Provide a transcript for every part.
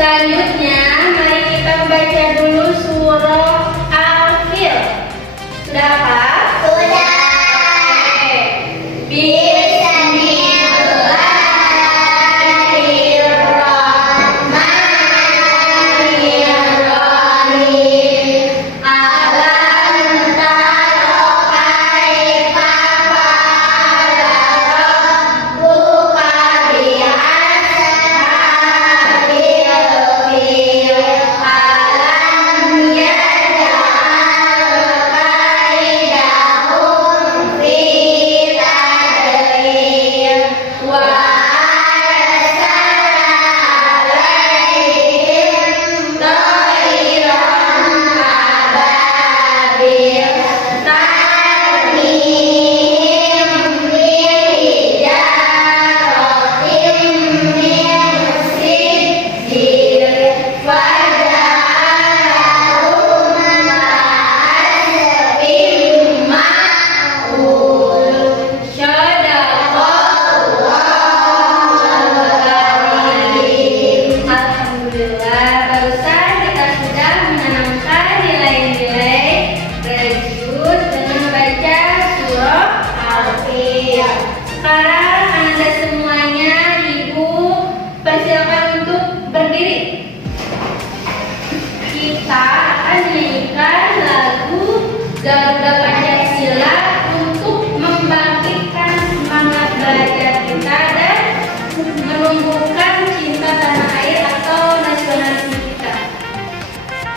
Selanjutnya, mari kita baca dulu surah Al-Fil. Sudah hafal? Sudah. Oke. Sekarang Anda semuanya, Ibu, persilakan untuk berdiri. Kita akan menyanyikan lagu Garuda Pancasila untuk membangkitkan semangat belajar kita dan menumbuhkan cinta tanah air atau nasionalisme kita.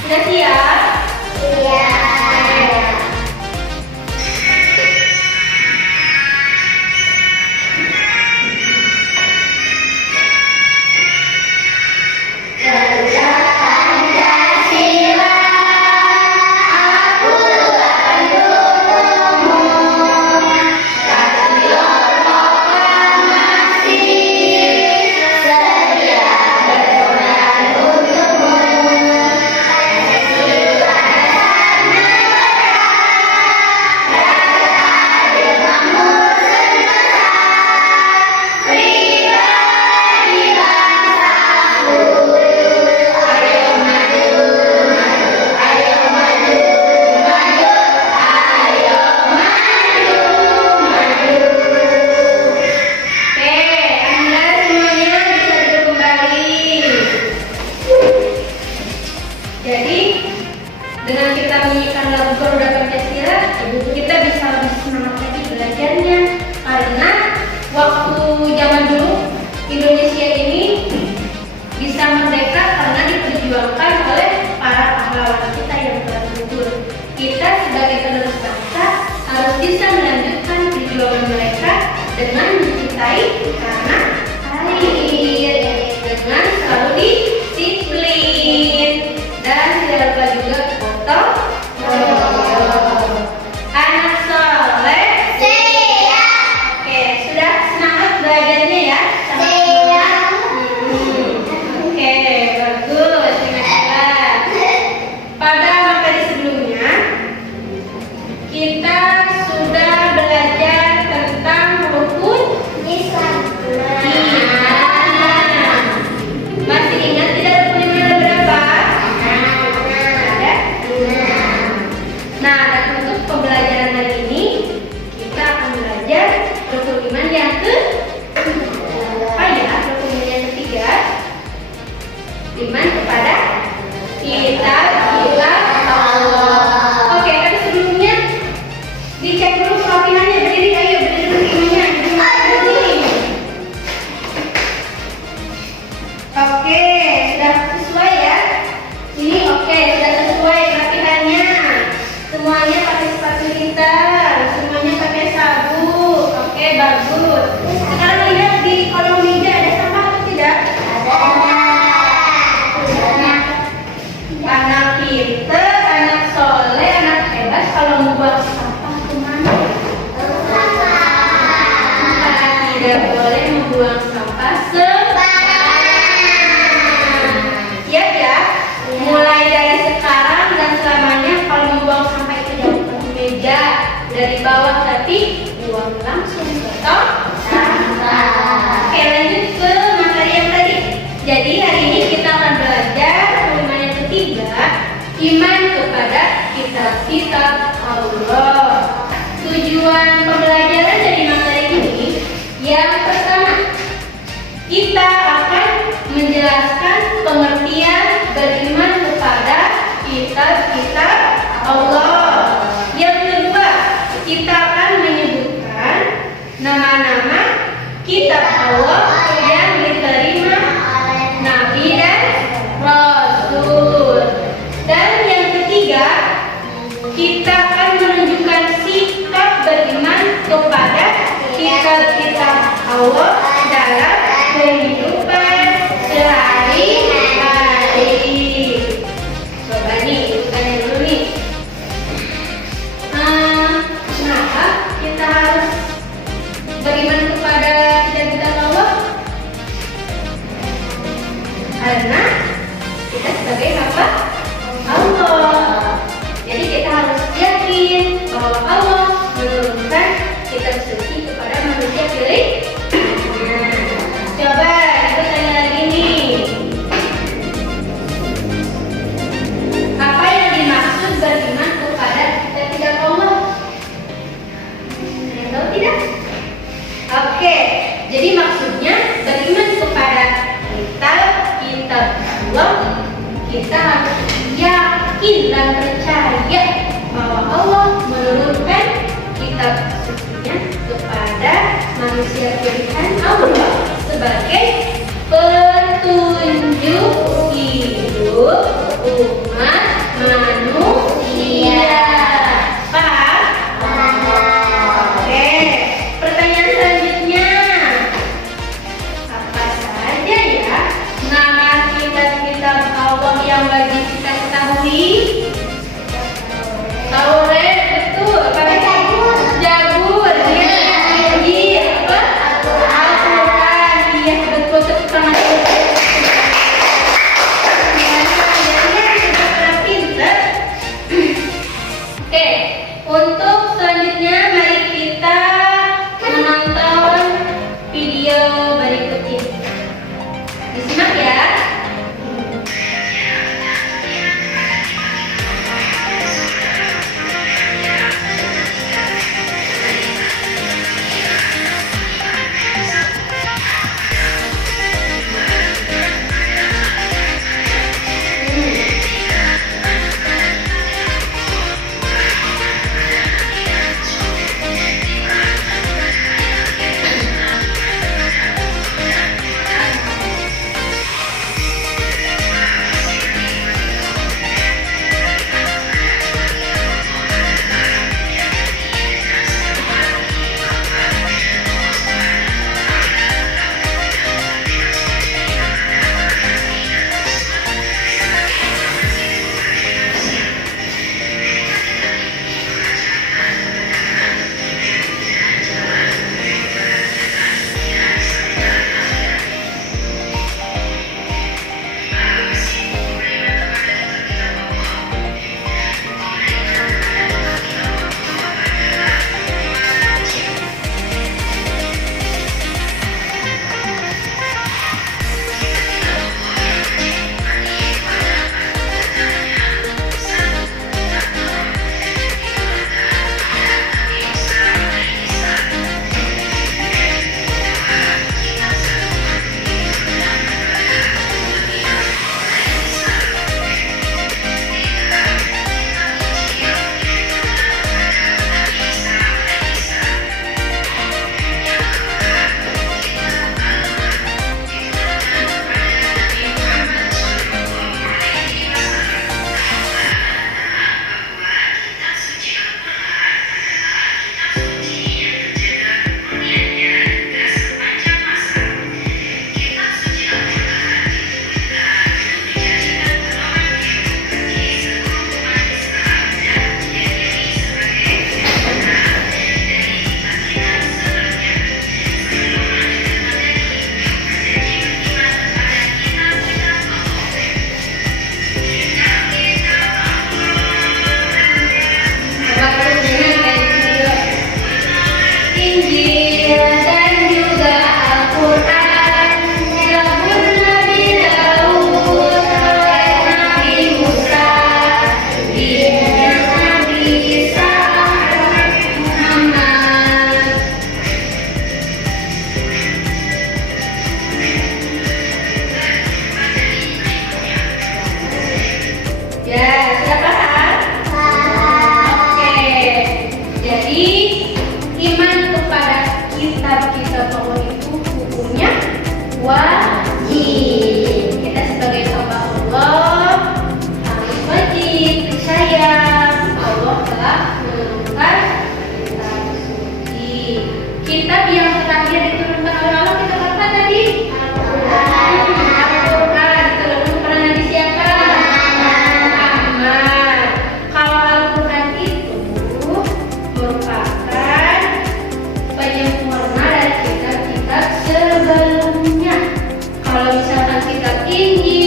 Sudah siap? Iya. Jadi dengan kita menyanyikan lagu Garuda Pancasila, kita bisa lebih semangat lagi belajarnya. Karena waktu zaman dulu Indonesia ini bisa merdeka karena diperjuangkan oleh para pahlawan kita yang telah gugur. Kita sebagai penerus bangsa harus bisa melanjutkan perjuangan mereka dengan mencintai tanah air, dengan selalu disiplin. Dan tidak lupa juga foto. Anak soleh. Siap. Oke, sudah semangat belajarnya ya? Siap. Oke, bagus. Ingatlah. Pada materi sebelumnya, kita sudah belajar tentang rukun Islam. iman. Masih ingat tidak rukun iman ada berapa? Ada? Nah, dan untuk pembelajaran hari ini kita akan belajar rukun iman yang rukun iman yang ketiga, iman kepada kitab Allah. Oke, tapi sebelumnya dicek dulu kerapihannya. Berdiri, ayo berdiri dulu imannya. Berdiri. Oke, sudah sesuai ya? Ini oke, sudah sesuai kerapihannya. Semuanya pakai sepatu hitam, semuanya pakai sabuk. Oke, bagus. Sekarang lihat di kolom meja ada sampah atau tidak? Anak pinter, anak soleh, anak hebat. Kalau mau buang sampah kemana? Tidak boleh membuang sampah sembarangan. Siap ya? Mulai dari sekarang dan selamanya, kalau membuang sampah itu jangan di meja dari bawah, tapi buang langsung ke tong sampah. Oke, lanjut ke materi yang tadi. Jadi hari ini kita akan belajar Karena kita sebagai hamba Allah. Jadi kita harus yakin bahwa Allah menurunkan kitab suci kepada manusia pilihan. Coba kita tanya lagi nih. Apa yang dimaksud beriman kepada kitab Allah? Ada yang tahu tidak? Oke, jadi maksudnya beriman kepada kitab Allah, kita harus yakin dan percaya bahwa Allah menurunkan kitab sucinya kepada manusia pilihan Allah sebagai petunjuk hidup umat manusia. Paham? Oke, pertanyaan selanjutnya. Apa saja ya nama kitab-kitab Allah yang wajib kita ketahui? Taurat, betul. Apa lagi? Zabur, Injil, apa? Al-Quran, iya betul. Tepuk tangan. Oke, untuk selanjutnya mari kita menonton video berikut ini. Disimak ya. Kalau misalkan kitab Injil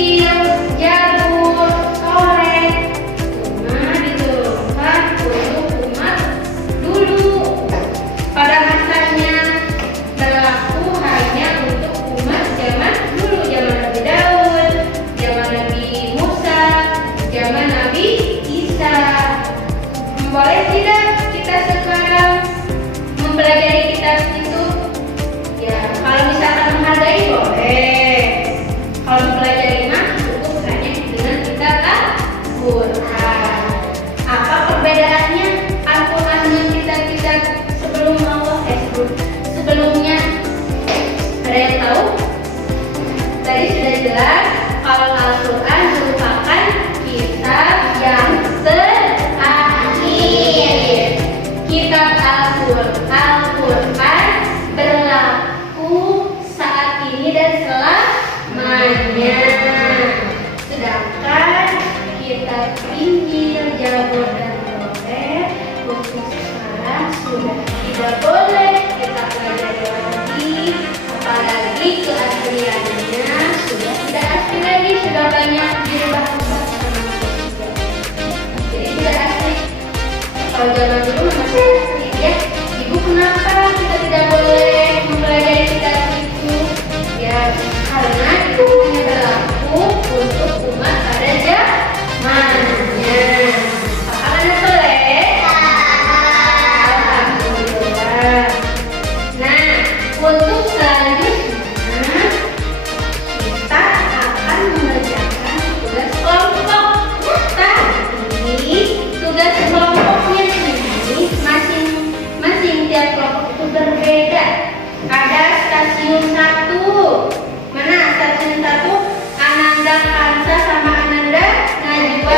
batu pinggir, jabor dan rolet. Untuk sekarang sudah tidak boleh kita pelajari lagi, apalagi keasliannya sudah tidak asli lagi, sudah banyak dirubah-ubah sama manusia. Jadi tidak asli. Kalau zaman dulu masih asli ya. Ibu kenapa kita tidak boleh mempelajari kitab itu? Ya karena itu hanya berlaku untuk umat pada zamannya. Apakah boleh? Alhamdulillah. Nah, untuk selanjutnya kita akan mengerjakan tugas kelompok. Tapi tugas kelompoknya ini masing-masing tiap kelompok itu berbeda. Ada stasiun 1. Mana stasiun 1? Ananda Kansa sama Ananda Najwa.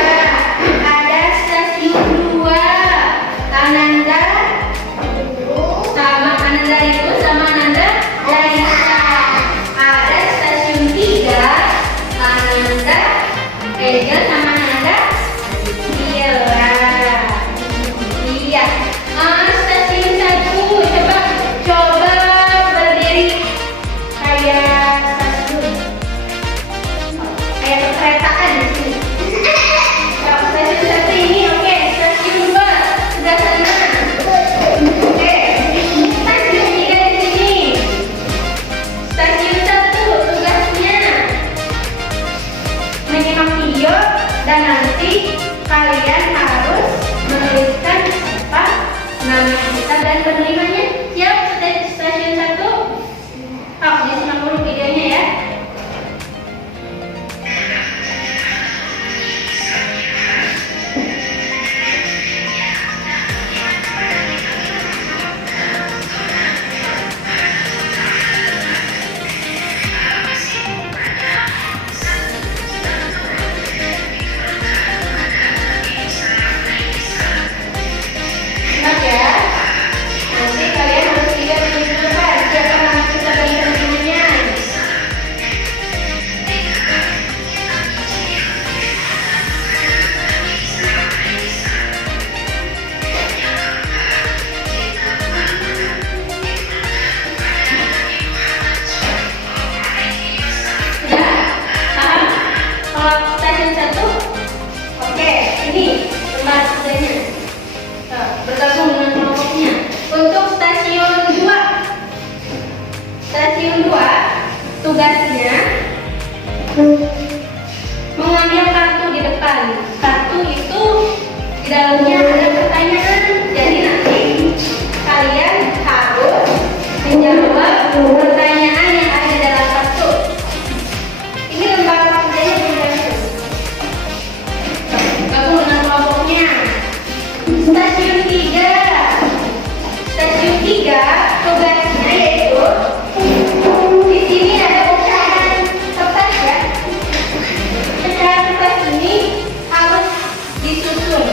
Ada stasiun 2. Ananda sama Ananda Ritu sama Ananda Larissa. Ada stasiun 3. Ananda Angel sama Ananda Mila. Iya. Stasiun 1 coba berdiri kayak stasiun, kayak keretaan di sini. Kalau stasiun 1 ini oke, stasiun 2 sudah sana. Oke, stasiun 3 di sini. Stasiun 1 tugasnya menyimak video dan nanti kalian harus menuliskan apa nama kita dan penerimanya. Siap? Stasiun 1. Oh, disimak dulu videonya ya. Simak ya. Nanti kalian harus lihat di depan siapa nama kita dan penerimanya. Sudah? Paham? Kalau stasiun 1, oke, ini tempat kerjanya. Bergabung dengan kelompoknya. Untuk stasiun 2, tugasnya mengambil kartu di depan. Kartu itu di dalamnya ada pertanyaan. Jadi nanti kalian harus menjawab pertanyaan yang ada di dalam kartu. Ini lembaga kerjanya berbeda. Gabung dengan kelompoknya. Stasiun 3 tugasnya yaitu di sini ada pecahan kertas ya. Pecahan kertas ini harus disusun.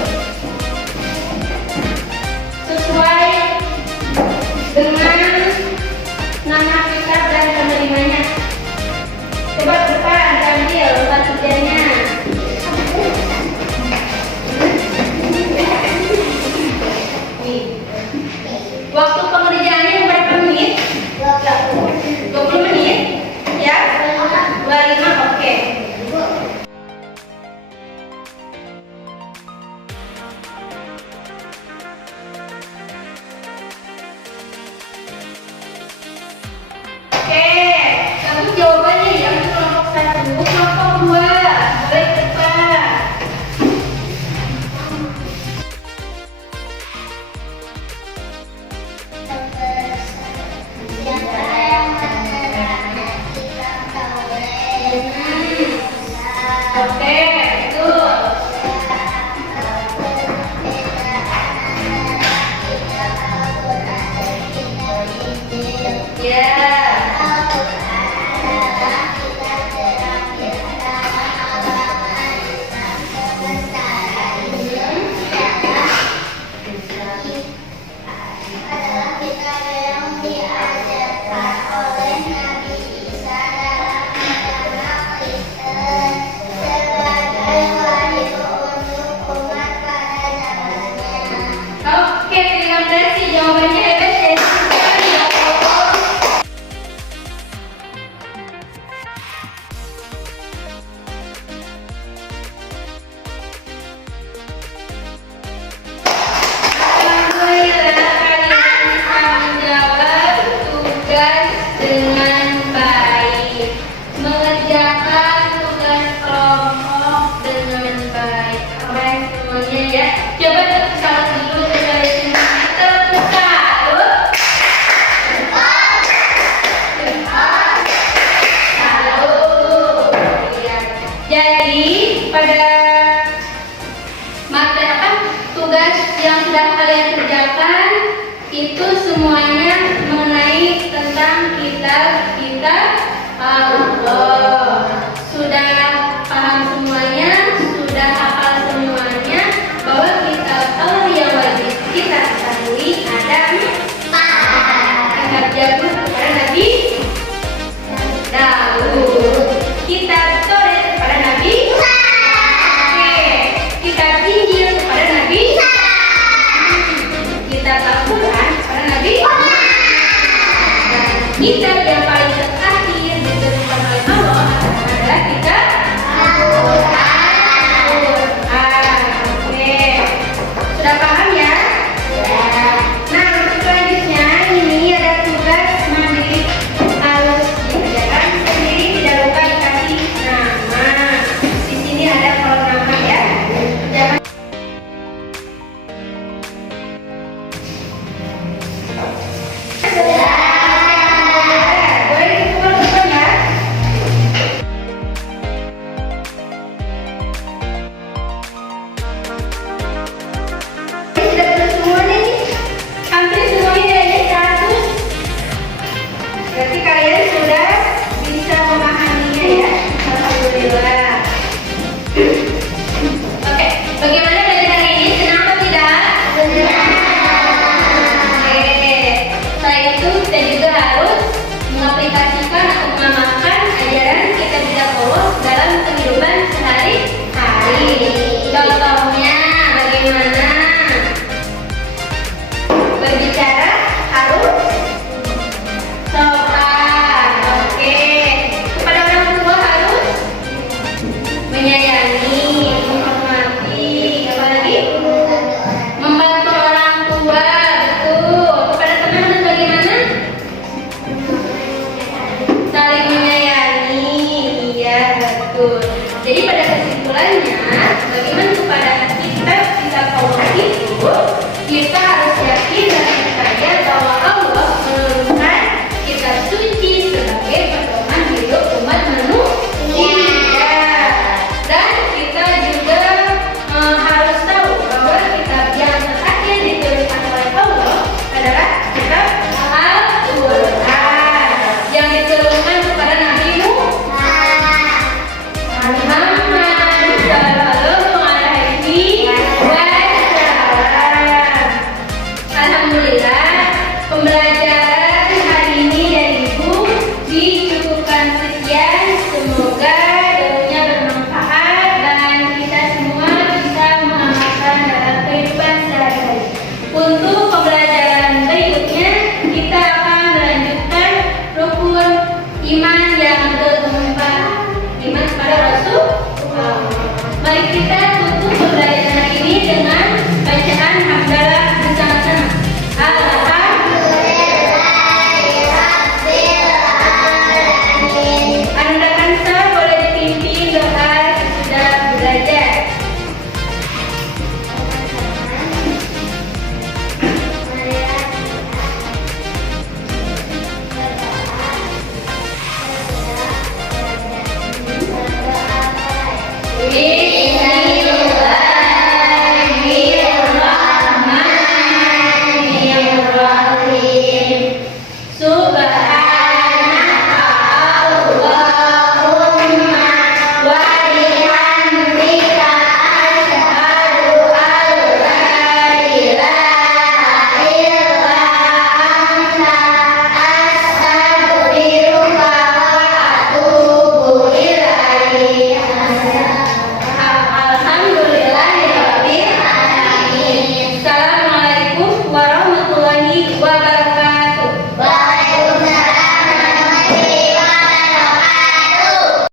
yang sudah kalian kerjakan itu semuanya mengenai tentang kitab Allah. Sudah paham semuanya, sudah hafal semuanya bahwa kitab Allah yang wajib kita ketahui ada 4. Kitab Zabur kepada Nabi Daud, kitab Taurat kepada Nabi Musa, kitab Injil kepada Nabi Isa, kitab Al-Quran kepada Nabi Muhammad, dan kitab yang paling terakhir diturunkan oleh Allah adalah kitab Al-Quran. Oke, sudah paham ya? Nah, untuk selanjutnya ini ada tugas mandiri harus dikerjakan sendiri, tidak lupa dikasih nama. Di sini ada kolom nama ya. Jangan boleh dikumpul-kumpul ya. Sudah betul semuanya nih. Hampir semuanya nilainya 100. Berarti kalian sudah bisa memahaminya ya. Alhamdulillah. Oke, bagaimana belajar hari ini? Senang atau tidak? Oke. Setelah itu kita juga harus mengaplikasikan atau mengamalkan ajaran kita tidak Allah dalam kehidupan sehari-hari. Contohnya bagaimana? Berbicara harus sopan. Oke. Kepada orang tua harus menyayangi, menghormati, apalagi membantu orang tua. Betul. Kepada teman bagaimana? Saling menyayangi. Iya, betul. Jadi pada kesimpulannya, bagaimana kepada kita Allah itu kita harus